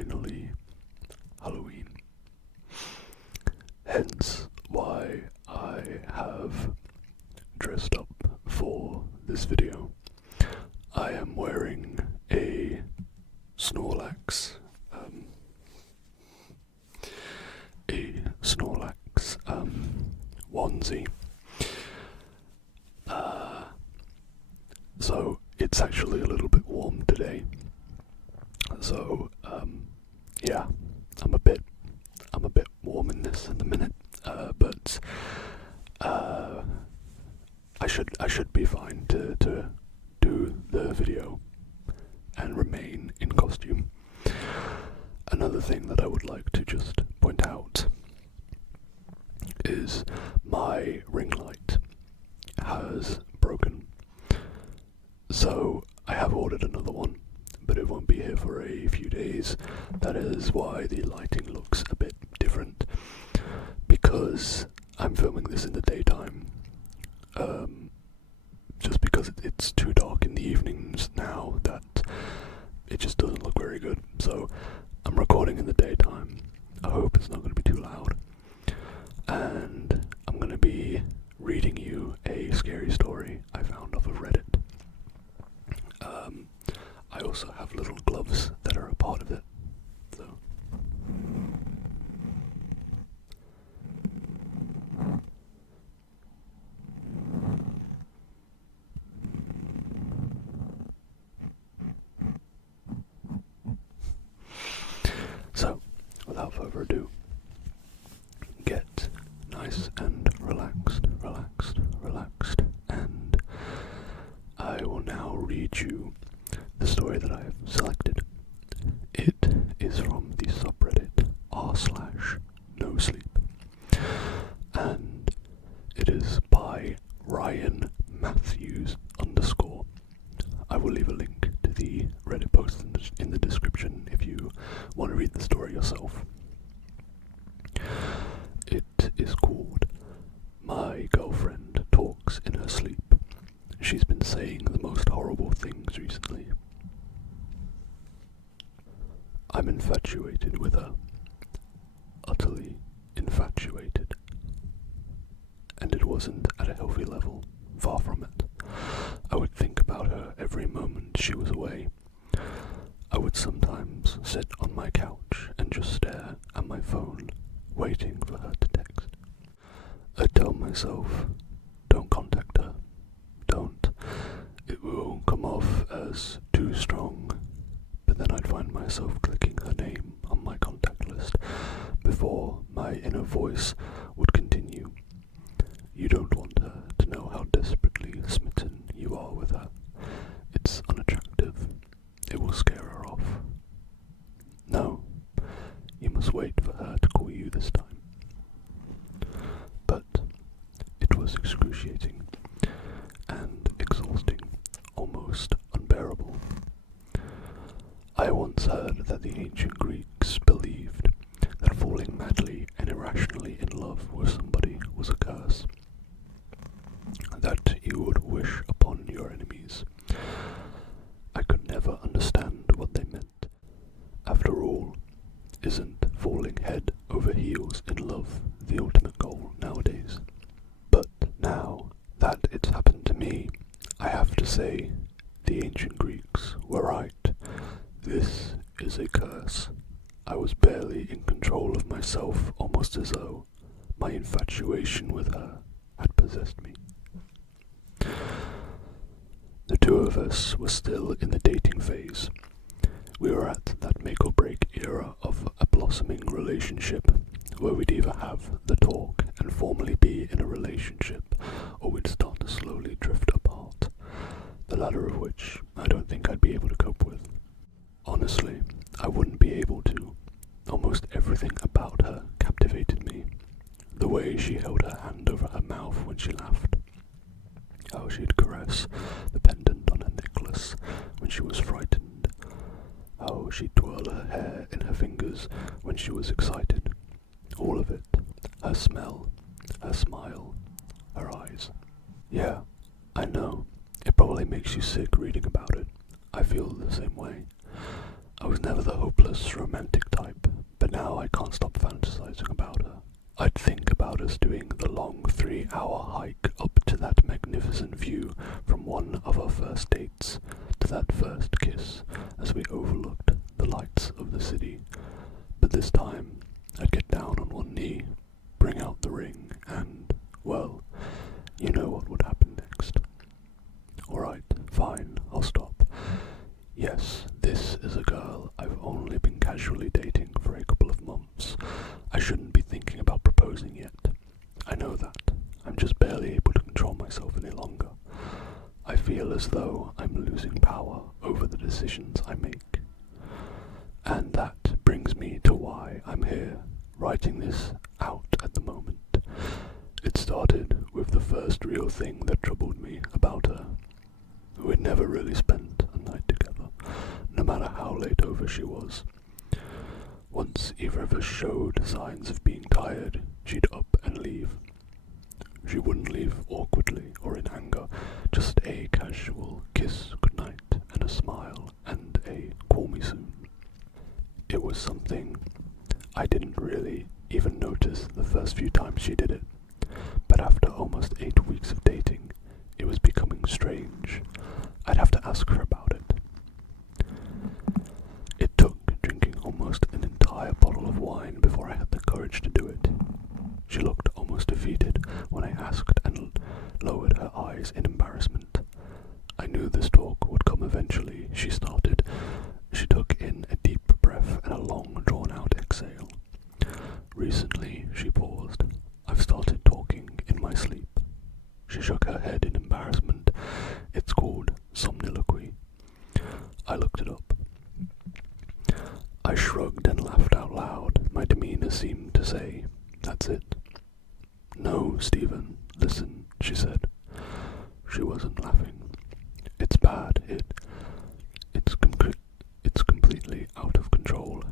finally Halloween. Hence why I have dressed up for this video. I am wearing a Snorlax, onesie. So it's actually a little bit warm today. So yeah, I'm a bit warm in this in a minute, but I should be fine to do the video and remain in costume. Another thing that I would like to just point out is my ring light has broken. So I have ordered another one, but it won't be here for a few days. That is why the lighting looks a bit different, because I'm filming this in the daytime. Just because it's too dark in the evenings now that it just doesn't look very good. So I'm recording in the daytime. I hope it's not going to be too loud. And I'm going to be reading you a scary story I found off of Reddit. I also have little gloves that are a part of it. So, without further ado, get nice and relaxed, and I will now read you the story that I have selected. It is from the subreddit r/NoSleep, and it is by Ryan Matthews _. I will leave a link to the Reddit post in the description if you want to read the story yourself. It is called "My Girlfriend Talks in Her Sleep. She's been saying the most horrible things recently. I'm infatuated with her. Utterly infatuated. And it wasn't at a healthy level, far from it. I would think about her every moment she was away. I would sometimes sit on my couch and just stare at my phone, waiting for her to text. I'd tell myself, don't contact her. Don't. It will come off as too strong. But then I'd find myself clicking her name on my contact list before my inner voice would continue. You don't want her to know how desperately smitten you are with her. It's unattractive. It will scare her off. No, you must wait for her to call you this time." But it was excruciating and exhausting, almost unbearable. I once heard that the ancient Greeks believed that falling madly and irrationally in love with somebody was a curse, that you would wish upon your enemies. I could never understand what they meant. After all, isn't falling head over heels in love the ultimate goal nowadays? But now that it's happened to me, I have to say the ancient Greeks were right. This is a curse. I was barely in control of myself, almost as though my infatuation with her had possessed me. The two of us were still in the dating phase. We were at that make or break era of a blossoming relationship, where we'd either have the talk and formally be in a relationship, or we'd start to slowly drift apart, the latter of which I don't think I'd be able to cope with. Honestly, I wouldn't be able to. Almost everything about her captivated me. The way she held her hand over her mouth when she laughed. How she'd caress the pendant on her necklace when she was frightened. How she'd twirl her hair in her fingers when she was excited. All of it. Her smell, her smile, her eyes. Yeah, I know. It probably makes you sick reading about it. I feel the same way. I was never the hopeless romantic type, but now I can't stop fantasizing about her. I'd think about us doing the long 3-hour hike up to that magnificent view from one of our first dates, to that first kiss as we overlooked the lights of the city. But this time, I'd get down on one knee, bring out the ring, and, well, you know what would happen next. Alright, fine, I'll stop. Yes, this is a girl I've only been casually dating for a couple of months. I shouldn't be thinking about proposing yet. I know that. I'm just barely able to control myself any longer. I feel as though I'm losing power over the decisions I make. And that brings me to why I'm here, writing this out at the moment. It started with the first real thing that troubled me about her. We'd never really spent a night together, no matter how late over she was. Once either of us showed signs of being tired, she'd up and leave. She wouldn't leave awkwardly or in anger, just a casual kiss goodnight and a smile and a call me soon. It was something I didn't really even notice the first few times she did it, but after almost 8 weeks of dating, it was becoming strange. I'd have to ask her about it. It took drinking almost an entire bottle of wine before I had the courage to do it. She looked almost defeated when I asked and lowered her eyes in embarrassment. I knew this talk would come eventually. She started. She took in a deep breath and a long, drawn-out exhale. Recently, she paused. I've started talking in my sleep. She shook her head in embarrassment. It's called somniloquy. I looked it up. I shrugged and laughed out loud. My demeanor seemed to say, that's it. No, Stephen, listen, she said. She wasn't laughing. It's bad. It's completely out of control.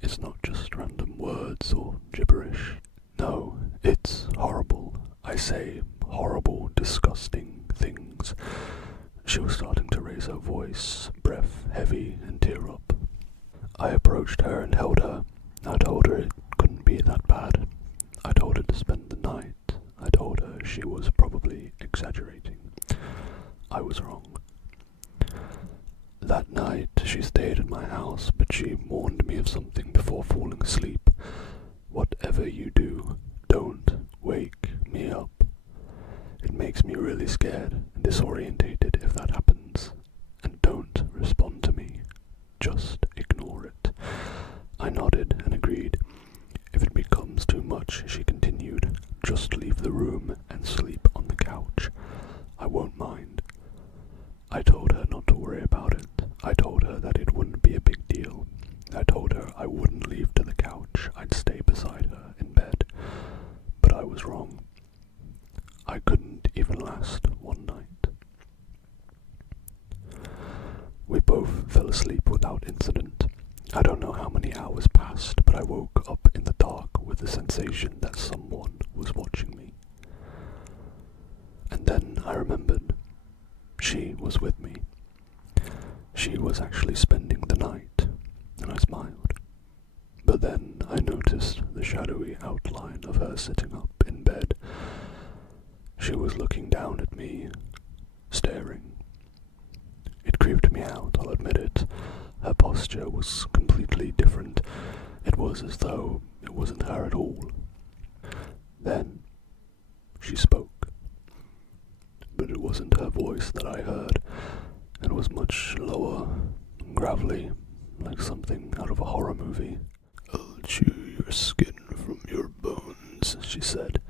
It's not just random words or gibberish. No, it's horrible. I say horrible, disgusting things. She was starting to raise her voice, breath heavy, and tear up. I approached her and held her. I told her it couldn't be that bad. I told her to spend the night. I told her she was probably exaggerating. I was wrong. That night she stayed at my house, but she warned me of something before falling asleep. Whatever you do, don't wake me up. It makes me really scared and disorientated if that happens. And don't respond to me. Just ignore it. I nodded and agreed. If it becomes too much, she continued, just leave the room and sleep on the couch. I won't mind. I told her not to worry about it. I told her that it wouldn't be a big deal. I told her I wouldn't leave to the couch. I'd stay beside her in bed. But I was wrong. I couldn't even last one night. We both fell asleep without incident. I don't know how many hours passed, but I woke up in the dark with the sensation that someone was watching me. And then I remembered. She was with me. She was actually spending the night, and I smiled. But then I noticed the shadowy outline of her sitting up in bed. She was looking down at me, staring. It creeped me out, I'll admit it. Her posture was completely different. It was as though it wasn't her at all. Then she spoke. But it wasn't her voice that I heard. It was much lower, gravelly, like something out of a horror movie. I'll chew your skin from your bones, she said.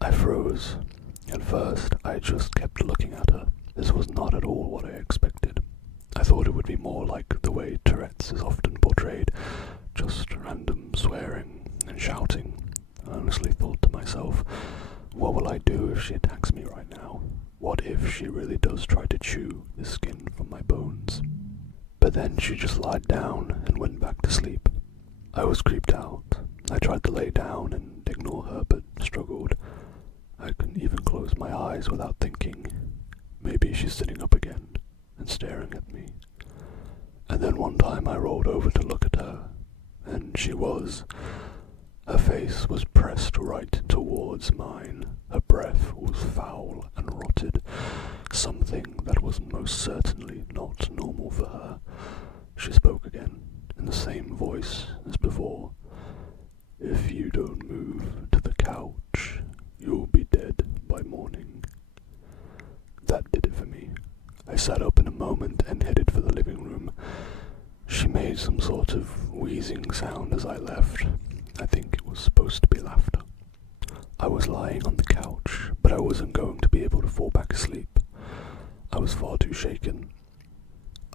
I froze. At first, I just kept looking at her. This was not at all what I expected. I thought it would be more like the way Tourette's is often portrayed, just random swearing and shouting. I honestly thought to myself, what will I do if she attacks me right now? What if she really does try to chew the skin from my bones? But then she just lied down and went back to sleep. I was creeped out. I tried to lay down and ignore her, but struggled. I couldn't even close my eyes without thinking, maybe she's sitting up again and staring at me. And then one time I rolled over to look at her, and her face was pressed right towards mine. Her breath was foul and rotted, something that was most certainly not normal for her. She spoke again, in the same voice as before. "If you don't move to the couch, you'll be dead by morning." That did it for me. I sat up in a moment and headed for the living room. She made some sort of wheezing sound as I left. I think it was supposed to be laughter. I was lying on the couch, but I wasn't going to be able to fall back asleep. I was far too shaken.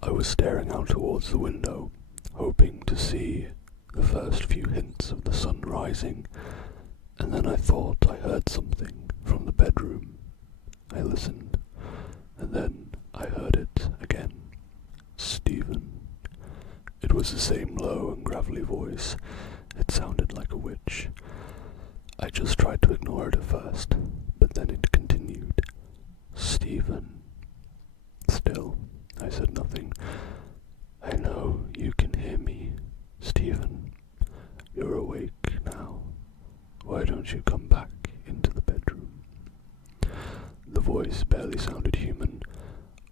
I was staring out towards the window, hoping to see the first few hints of the sun rising, and then I thought I heard something from the bedroom. I listened, and then I heard it again. "Stephen." It was the same low and gravelly voice. It sounded like a witch. I just tried to ignore it at first, but then it continued. "Stephen." Still, I said nothing. "I know you can hear me, Stephen. You're awake now. Why don't you come back into the bedroom?" The voice barely sounded human.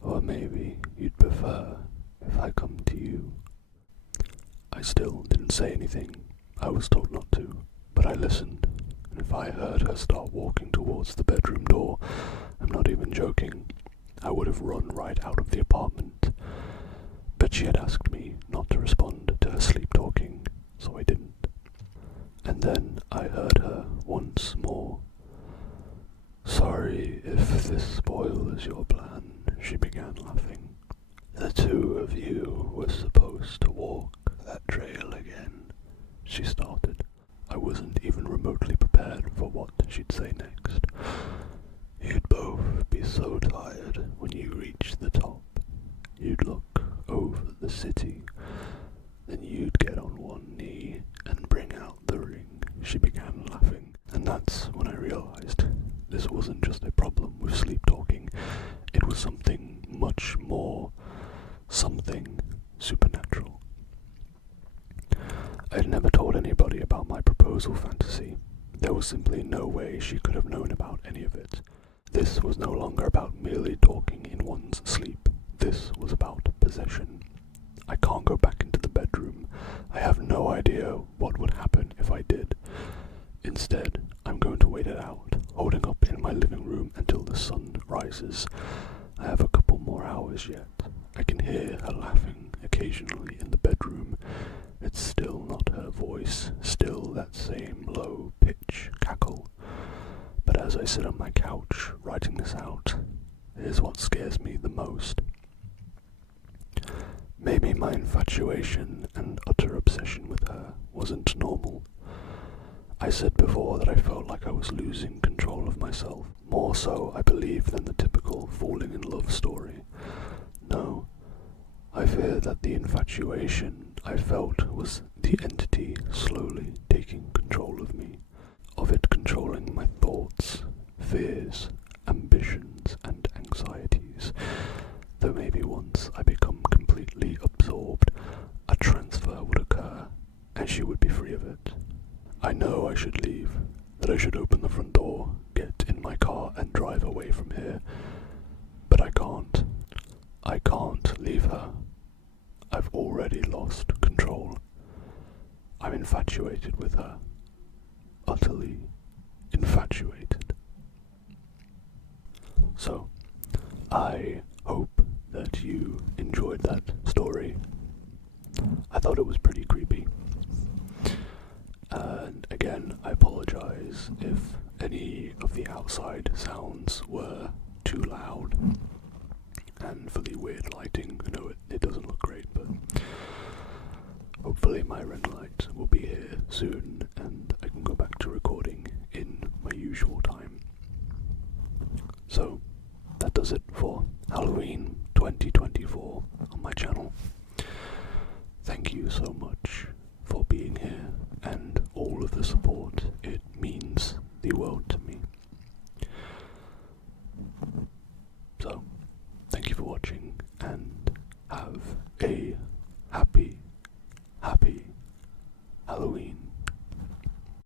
"Or maybe you'd prefer if I come to you." I still didn't say anything. I was told not to, but I listened, and if I heard her start walking towards the bedroom door, I'm not even joking, I would have run right out of the apartment. But she had asked me not to respond to her sleep talking, so I didn't. And then I heard her once more. "Sorry if this spoils your plan," she began laughing. "The two of you were supposed to walk that trail again." She started. I wasn't even remotely prepared for what she'd say next. "You'd both be so tired when you reached the top. You'd look over the city. Then you'd get on one knee and bring out the ring." She began laughing, and that's when I realized this wasn't just a problem with sleep talking. It was something much more, something supernatural. I had never told anybody about my proposal fantasy. There was simply no way she could have known about any of it. This was no longer about merely talking in one's sleep. This was about possession. I can't go back into the bedroom. I have no idea what would happen if I did. Instead, I'm going to wait it out, holding up in my living room until the sun rises. I have a couple more hours yet. I can hear her laughing occasionally in the bedroom. It's still not her voice, still that same low-pitch cackle. But as I sit on my couch writing this out, here's what scares me the most. Maybe my infatuation and utter obsession with her wasn't normal. I said before that I felt like I was losing control of myself, more so, I believe, than the typical falling in love story. No, I fear that the infatuation I felt was the entity slowly taking control of me, of it controlling my thoughts, fears, ambitions, and anxieties. Though maybe once I become completely absorbed, a transfer would occur, and she would be free of it. I know I should leave, that I should open the front door, get in my car, and drive away from here. But I can't. I can't leave her. I've already lost control. I'm infatuated with her. Utterly infatuated. So, I hope that you enjoyed that story. I thought it was pretty creepy. And again, I apologize if any of the outside sounds were too loud. And for the weird lighting, I know it doesn't look great, but hopefully my ring light will be here soon and I can go back to recording in my usual time. So, that does it for Halloween 2024 on my channel. Thank you so much